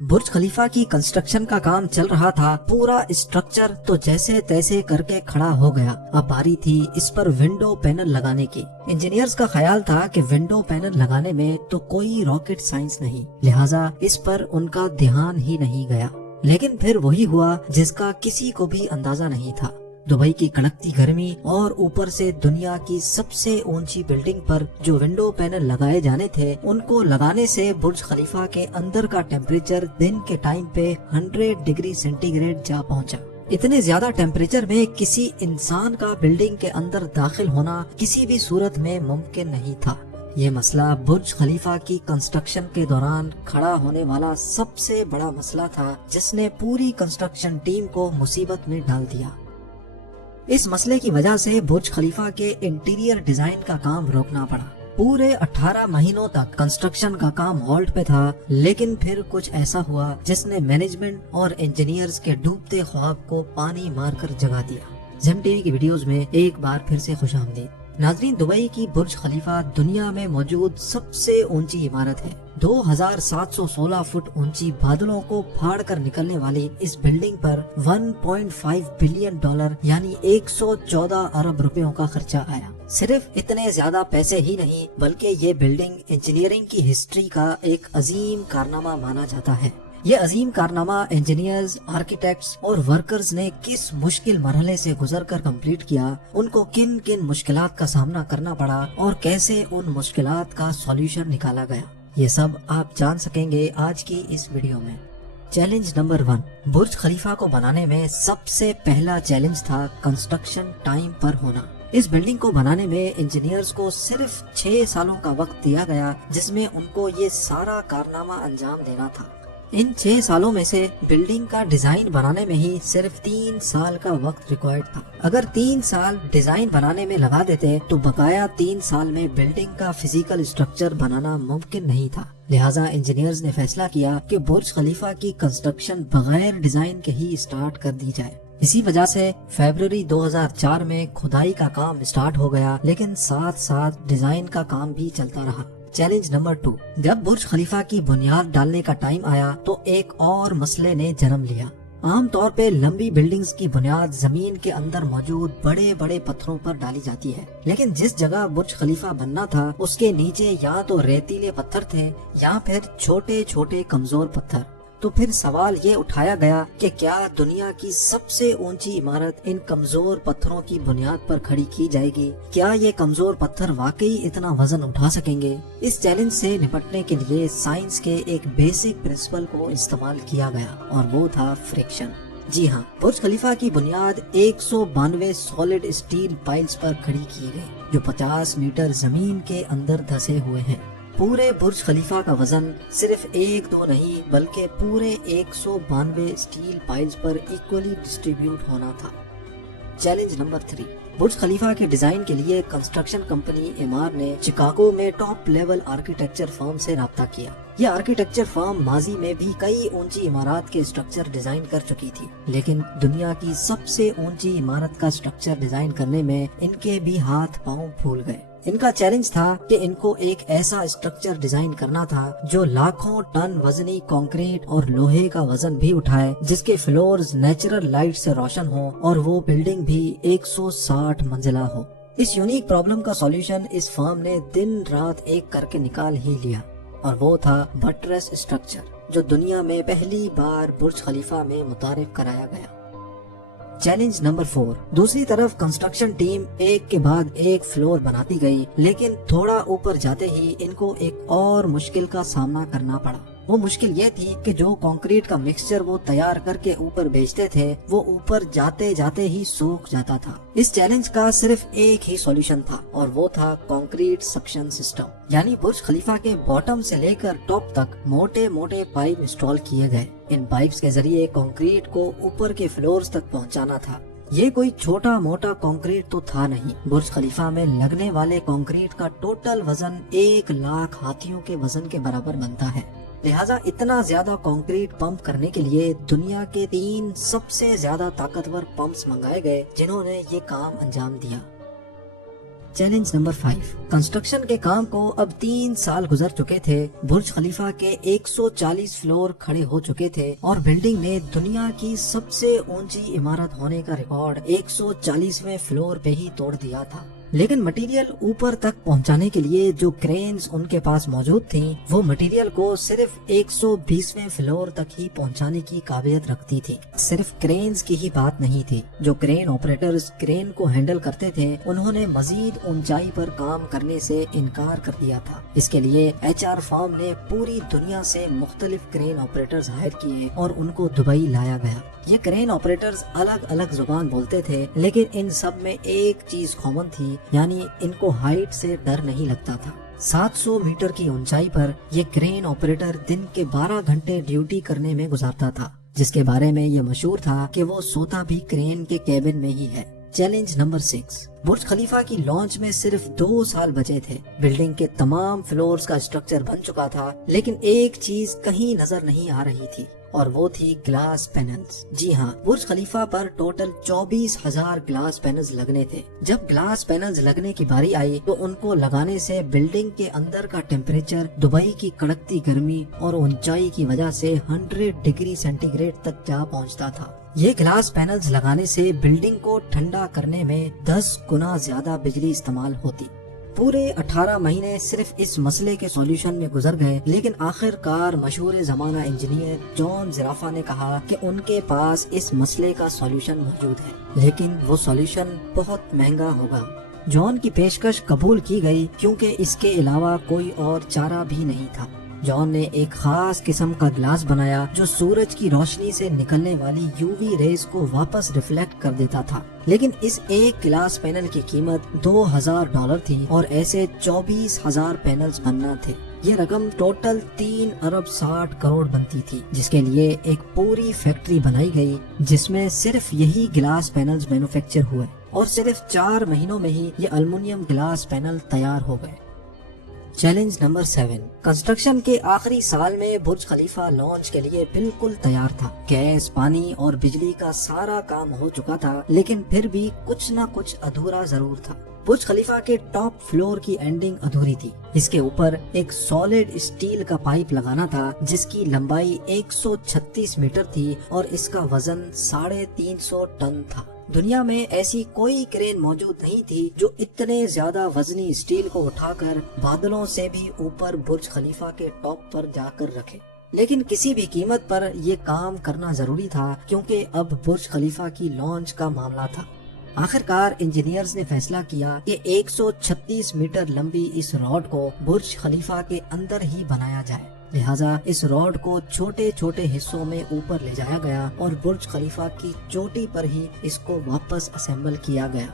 बुर्ज खलीफा की कंस्ट्रक्शन का काम चल रहा था। पूरा स्ट्रक्चर तो जैसे तैसे करके खड़ा हो गया। अब बारी थी इस पर विंडो पैनल लगाने की। इंजीनियर्स का ख्याल था कि विंडो पैनल लगाने में तो कोई रॉकेट साइंस नहीं, लिहाजा इस पर उनका ध्यान ही नहीं गया। लेकिन फिर वही हुआ जिसका किसी को भी अंदाजा नहीं था। दुबई की कड़कती गर्मी और ऊपर से दुनिया की सबसे ऊंची बिल्डिंग पर जो विंडो पैनल लगाए जाने थे, उनको लगाने से बुर्ज खलीफा के अंदर का टेम्परेचर दिन के टाइम पे 100 डिग्री सेंटीग्रेड जा पहुंचा। इतने ज्यादा टेम्परेचर में किसी इंसान का बिल्डिंग के अंदर दाखिल होना किसी भी सूरत में मुमकिन नहीं था। ये मसला बुर्ज खलीफा की कंस्ट्रक्शन के दौरान खड़ा होने वाला सबसे बड़ा मसला था, जिसने पूरी कंस्ट्रक्शन टीम को मुसीबत में डाल दिया। इस मसले की वजह से बुर्ज खलीफा के इंटीरियर डिजाइन का काम रोकना पड़ा। पूरे 18 महीनों तक कंस्ट्रक्शन का काम हॉल्ट पे था, लेकिन फिर कुछ ऐसा हुआ जिसने मैनेजमेंट और इंजीनियर्स के डूबते ख्वाब को पानी मारकर जगा दिया। ज़ेम टीवी की वीडियोस में एक बार फिर से खुशामदीद। नाजरीन, दुबई की बुर्ज खलीफा दुनिया में मौजूद सबसे ऊंची इमारत है। 2716 फुट ऊंची, बादलों को फाड़ कर निकलने वाली इस बिल्डिंग पर 1.5 बिलियन डॉलर यानी 114 अरब रुपयों का खर्चा आया। सिर्फ इतने ज्यादा पैसे ही नहीं, बल्कि ये बिल्डिंग इंजीनियरिंग की हिस्ट्री का एक अजीम कारनामा माना जाता है। ये अजीम कारनामा इंजीनियर्स, आर्किटेक्ट्स और वर्कर्स ने किस मुश्किल मरहले से गुजरकर कंप्लीट किया, उनको किन किन मुश्किलात का सामना करना पड़ा और कैसे उन मुश्किलात का सॉल्यूशन निकाला गया, ये सब आप जान सकेंगे आज की इस वीडियो में। चैलेंज नंबर 1, बुर्ज खलीफा को बनाने में सबसे पहला चैलेंज था कंस्ट्रक्शन टाइम पर होना। इस बिल्डिंग को बनाने में इंजीनियर्स को सिर्फ 6 सालों का वक्त दिया गया, जिसमें उनको ये सारा कारनामा अंजाम देना था। इन 6 सालों में से बिल्डिंग का डिजाइन बनाने में ही सिर्फ 3 साल का वक्त रिक्वायर्ड था। अगर 3 साल डिजाइन बनाने में लगा देते तो बकाया 3 साल में बिल्डिंग का फिजिकल स्ट्रक्चर बनाना मुमकिन नहीं था। लिहाजा इंजीनियर्स ने फैसला किया कि बुर्ज खलीफा की कंस्ट्रक्शन बगैर डिजाइन के ही स्टार्ट कर दी जाए। इसी वजह से फरवरी 2004 में खुदाई का काम स्टार्ट हो गया, लेकिन साथ साथ डिजाइन का काम भी चलता रहा। चैलेंज नंबर 2, जब बुर्ज खलीफा की बुनियाद डालने का टाइम आया तो एक और मसले ने जन्म लिया। आम तौर पे लंबी बिल्डिंग्स की बुनियाद जमीन के अंदर मौजूद बड़े बड़े पत्थरों पर डाली जाती है, लेकिन जिस जगह बुर्ज खलीफा बनना था उसके नीचे या तो रेतीले पत्थर थे या फिर छोटे छोटे कमजोर पत्थर। तो फिर सवाल ये उठाया गया कि क्या दुनिया की सबसे ऊंची इमारत इन कमजोर पत्थरों की बुनियाद पर खड़ी की जाएगी? क्या ये कमजोर पत्थर वाकई इतना वजन उठा सकेंगे? इस चैलेंज से निपटने के लिए साइंस के एक बेसिक प्रिंसिपल को इस्तेमाल किया गया और वो था फ्रिक्शन। जी हाँ, बुर्ज खलीफा की बुनियाद 192 सॉलिड स्टील पाइल्स पर खड़ी की गई, जो 50 मीटर जमीन के अंदर धंसे हुए हैं। पूरे बुर्ज खलीफा का वजन सिर्फ 1-2 नहीं, बल्कि पूरे 192 स्टील पाइल्स पर इक्वली डिस्ट्रीब्यूट होना था। चैलेंज नंबर 3, बुर्ज खलीफा के डिजाइन के लिए कंस्ट्रक्शन कंपनी एमार ने शिकागो में टॉप लेवल आर्किटेक्चर फर्म से राब्ता किया। ये आर्किटेक्चर फर्म माजी में भी कई ऊंची इमारत के स्ट्रक्चर डिजाइन कर चुकी थी, लेकिन दुनिया की सबसे ऊंची इमारत का स्ट्रक्चर डिजाइन करने में इनके भी हाथ पांव फूल गए। इनका चैलेंज था कि इनको एक ऐसा स्ट्रक्चर डिजाइन करना था जो लाखों टन वजनी कंक्रीट और लोहे का वजन भी उठाए, जिसके फ्लोर्स नेचुरल लाइट से रोशन हो और वो बिल्डिंग भी 160 मंजिला हो। इस यूनिक प्रॉब्लम का सॉल्यूशन इस फर्म ने दिन रात एक करके निकाल ही लिया, और वो था बटरेस स्ट्रक्चर, जो दुनिया में पहली बार बुर्ज खलीफा में मुतारिफ कराया गया। चैलेंज नंबर 4, दूसरी तरफ कंस्ट्रक्शन टीम एक के बाद एक फ्लोर बनाती गई, लेकिन थोड़ा ऊपर जाते ही इनको एक और मुश्किल का सामना करना पड़ा। वो मुश्किल ये थी कि जो कंक्रीट का मिक्सचर वो तैयार करके ऊपर बेचते थे, वो ऊपर जाते जाते ही सूख जाता था। इस चैलेंज का सिर्फ एक ही सॉल्यूशन था, और वो था कंक्रीट सक्शन सिस्टम। यानी बुर्ज खलीफा के बॉटम से लेकर टॉप तक मोटे मोटे पाइप इंस्टॉल किए गए। इन पाइप्स के जरिए कंक्रीट को ऊपर के फ्लोर्स तक पहुंचाना था। ये कोई छोटा मोटा कंक्रीट तो था नहीं। बुर्ज खलीफा में लगने वाले कंक्रीट का टोटल वजन 1 लाख हाथियों के वजन के बराबर बनता है। लिहाजा इतना ज्यादा कंक्रीट पंप करने के लिए दुनिया के 3 सबसे ज्यादा ताकतवर पंप्स मंगाए गए, जिन्होंने ये काम अंजाम दिया। Challenge number 5। कंस्ट्रक्शन के काम को अब 3 साल गुजर चुके थे। बुर्ज खलीफा के 140 फ्लोर खड़े हो चुके थे और बिल्डिंग ने दुनिया की सबसे ऊंची इमारत होने का रिकॉर्ड 140वें फ्लोर पे ही तोड़ दिया था। लेकिन मटेरियल ऊपर तक पहुंचाने के लिए जो क्रेन्स उनके पास मौजूद थी, वो मटेरियल को सिर्फ 120वें फ्लोर तक ही पहुंचाने की काबिलियत रखती थी। सिर्फ क्रेन्स की ही बात नहीं थी। जो क्रेन ऑपरेटर्स क्रेन को हैंडल करते थे, उन्होंने मजीद ऊंचाई पर काम करने से इनकार कर दिया था। इसके लिए HR फर्म ने पूरी दुनिया से मुख्तलिफ क्रेन ऑपरेटर्स हायर किए और उनको दुबई लाया गया। ये क्रेन ऑपरेटर्स अलग अलग जुबान बोलते थे, लेकिन इन सब में एक चीज कॉमन थी, यानी इनको हाइट से डर नहीं लगता था। 700 मीटर की ऊंचाई पर ये क्रेन ऑपरेटर दिन के 12 घंटे ड्यूटी करने में गुजारता था, जिसके बारे में ये मशहूर था कि वो सोता भी क्रेन के केबिन में ही है। Challenge number 6। बुर्ज खलीफा की लॉन्च में सिर्फ 2 साल बचे थे। बिल्डिंग के तमाम फ्लोर्स का स्ट्रक्चर बन चुका था, लेकिन एक चीज कहीं नजर नहीं आ रही थी और वो थी ग्लास पैनल्स। जी हाँ, बुर्ज खलीफा पर टोटल 24,000 ग्लास पैनल्स लगने थे। जब ग्लास पैनल्स लगने की बारी आई तो उनको लगाने से बिल्डिंग के अंदर का टेम्परेचर दुबई की कड़कती गर्मी और ऊंचाई की वजह से 100 डिग्री सेंटीग्रेड तक जा पहुंचता था। ये ग्लास पैनल्स लगाने से बिल्डिंग को ठंडा करने में 10 गुना ज्यादा बिजली इस्तेमाल होती। पूरे 18 महीने सिर्फ इस मसले के सॉल्यूशन में गुजर गए, लेकिन आखिरकार मशहूर जमाना इंजीनियर जॉन ज़राफा ने कहा कि उनके पास इस मसले का सॉल्यूशन मौजूद है, लेकिन वो सॉल्यूशन बहुत महंगा होगा। जॉन की पेशकश कबूल की गई क्योंकि इसके अलावा कोई और चारा भी नहीं था। जॉन ने एक खास किस्म का ग्लास बनाया जो सूरज की रोशनी से निकलने वाली UV रेज को वापस रिफ्लेक्ट कर देता था। लेकिन इस एक ग्लास पैनल की कीमत $2,000 थी और ऐसे 24,000 पैनल्स बनना थे। ये रकम टोटल 3 अरब 60 करोड़ बनती थी, जिसके लिए एक पूरी फैक्ट्री बनाई गई जिसमें सिर्फ यही ग्लास पैनल्स मैन्युफैक्चर हुए और सिर्फ 4 महीनों में ही ये एल्युमिनियम ग्लास पैनल तैयार हो गए। Challenge number 7। कंस्ट्रक्शन के आखिरी साल में बुर्ज खलीफा लॉन्च के लिए बिल्कुल तैयार था। गैस, पानी और बिजली का सारा काम हो चुका था, लेकिन फिर भी कुछ न कुछ अधूरा जरूर था। बुर्ज खलीफा के टॉप फ्लोर की एंडिंग अधूरी थी। इसके ऊपर एक सॉलिड स्टील का पाइप लगाना था जिसकी लंबाई 136 मीटर थी और इसका वजन 350 टन था। दुनिया में ऐसी कोई क्रेन मौजूद नहीं थी जो इतने ज्यादा वजनी स्टील को उठाकर बादलों से भी ऊपर बुर्ज खलीफा के टॉप पर जाकर रखे। लेकिन किसी भी कीमत पर ये काम करना जरूरी था क्योंकि अब बुर्ज खलीफा की लॉन्च का मामला था। आखिरकार इंजीनियर्स ने फैसला किया कि 136 मीटर लंबी इस रॉड को बुर्ज खलीफा के अंदर ही बनाया जाए। लिहाजा इस रॉड को छोटे छोटे हिस्सों में ऊपर ले जाया गया और बुर्ज खलीफा की चोटी पर ही इसको वापस असेंबल किया गया।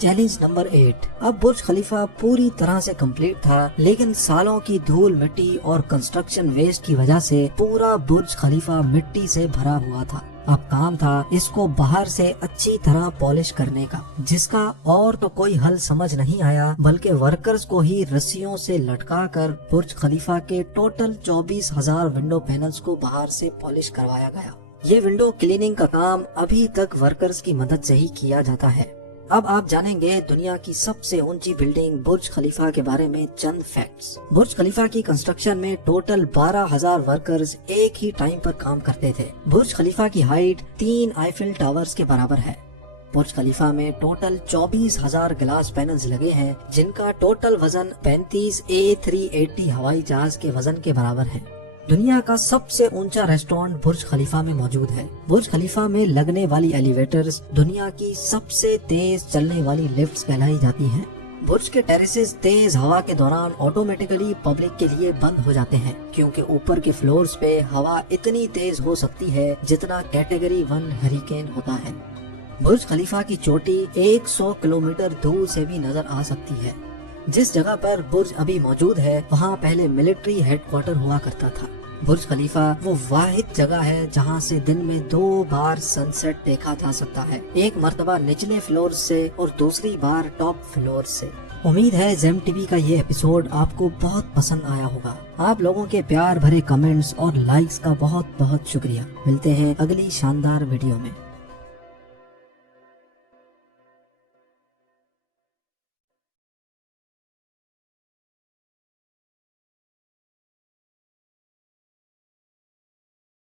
Challenge number 8। अब बुर्ज खलीफा पूरी तरह से कंप्लीट था, लेकिन सालों की धूल मिट्टी और कंस्ट्रक्शन वेस्ट की वजह से पूरा बुर्ज खलीफा मिट्टी से भरा हुआ था। अब काम था इसको बाहर से अच्छी तरह पॉलिश करने का, जिसका और तो कोई हल समझ नहीं आया, बल्कि वर्कर्स को ही रस्सियों से लटका कर बुर्ज खलीफा के टोटल 24,000 विंडो पैनल्स को बाहर से पॉलिश करवाया गया। ये विंडो क्लीनिंग का काम अभी तक वर्कर्स की मदद से ही किया जाता है। अब आप जानेंगे दुनिया की सबसे ऊंची बिल्डिंग बुर्ज खलीफा के बारे में चंद फैक्ट्स। बुर्ज खलीफा की कंस्ट्रक्शन में टोटल 12,000 वर्कर्स एक ही टाइम पर काम करते थे। बुर्ज खलीफा की हाइट 3 आईफिल टावर्स के बराबर है। बुर्ज खलीफा में टोटल 24,000 ग्लास पैनल्स लगे हैं, जिनका टोटल वजन 35 A380 हवाई जहाज के वजन के बराबर है। दुनिया का सबसे ऊंचा रेस्टोरेंट बुर्ज खलीफा में मौजूद है। बुर्ज खलीफा में लगने वाली एलिवेटर्स दुनिया की सबसे तेज चलने वाली लिफ्ट्स कहलाई जाती हैं। बुर्ज के टेरेसेस तेज हवा के दौरान ऑटोमेटिकली पब्लिक के लिए बंद हो जाते हैं, क्योंकि ऊपर के फ्लोर्स पे हवा इतनी तेज हो सकती है जितना कैटेगरी 1 हरिकेन होता है। बुर्ज खलीफा की चोटी 100 किलोमीटर दूर से भी नजर आ सकती है। जिस जगह पर बुर्ज अभी मौजूद है वहाँ पहले मिलिट्री हेडक्वार्टर हुआ करता था। बुर्ज खलीफा वो वाहिद जगह है जहाँ से दिन में 2 बार सनसेट देखा जा सकता है, एक मर्तबा निचले फ्लोर से और दूसरी बार टॉप फ्लोर से। उम्मीद है जेम टीवी का ये एपिसोड आपको बहुत पसंद आया होगा। आप लोगों के प्यार भरे कमेंट्स और लाइक्स का बहुत बहुत शुक्रिया। मिलते हैं अगली शानदार वीडियो में।